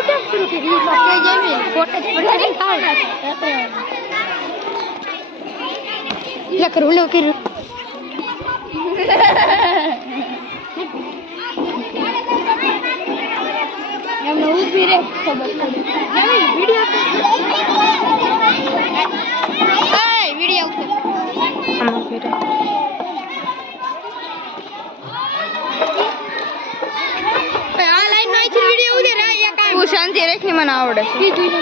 video क्या शुरू की ये बात जावे फोटो पड़ा नहीं खाओ ला करो लो कर हमने उस भी रे खबर वीडियो ए वीडियो हम फिर तू शांति रेखनी મને આવડે છે ઈ જોઈ લે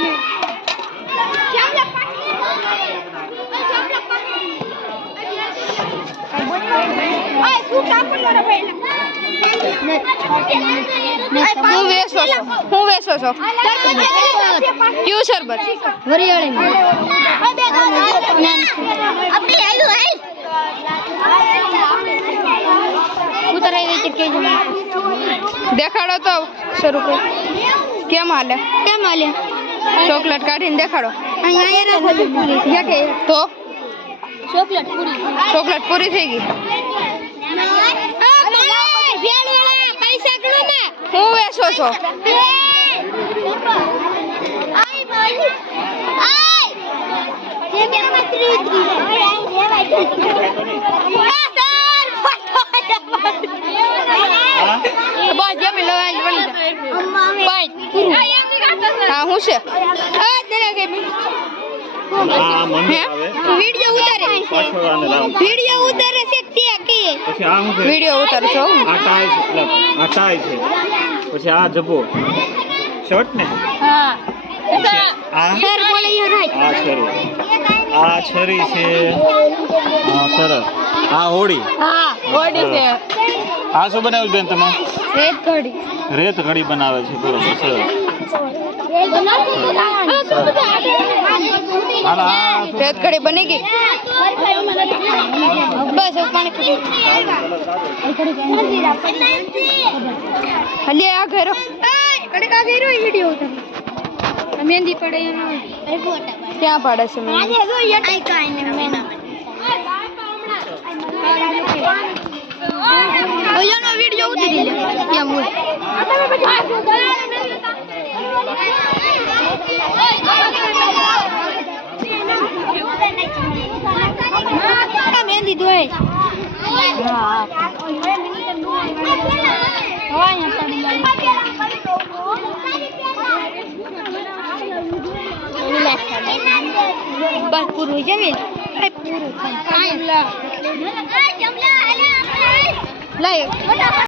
આય શું કાપડ લો રે પહેલા હું વેસો છો ક્યું શરબત વરિયાળી માં અબે આયુ હાલ ઉતરાઈ દે કે દેખાડો તો શરૂ કર કેમ હાલે ચોકલેટ કાઢીને દેખાડો અહીંયા રાખો કે તો ચોકલેટ પૂરી થઈ ગઈ પૈસા ગણો માં હું વેચો છો हाँ हूँ से वीडियो उतारे से वीडियो उतार छो आटा है પછી આ જબો શર્ટ ને हां સર બોલે યો રાઈટ આ છરી છે હા સરસ આ હોડી हां હોડી છે આ શું બનાવ્યું બેન તમે રેત કઢી બનાવે છે બરોબર સરસ रेत कड़ी बनेगी बस पानी हलिए आ घेरो कड़ी का घेरो वीडियो उतर मेहंदी पड़े क्या पड़े से मेहंदी ओ यानो वीडियो उतरी ले क्या मुझ मेहंदी दो है बस पूरा जमीन पूरा ला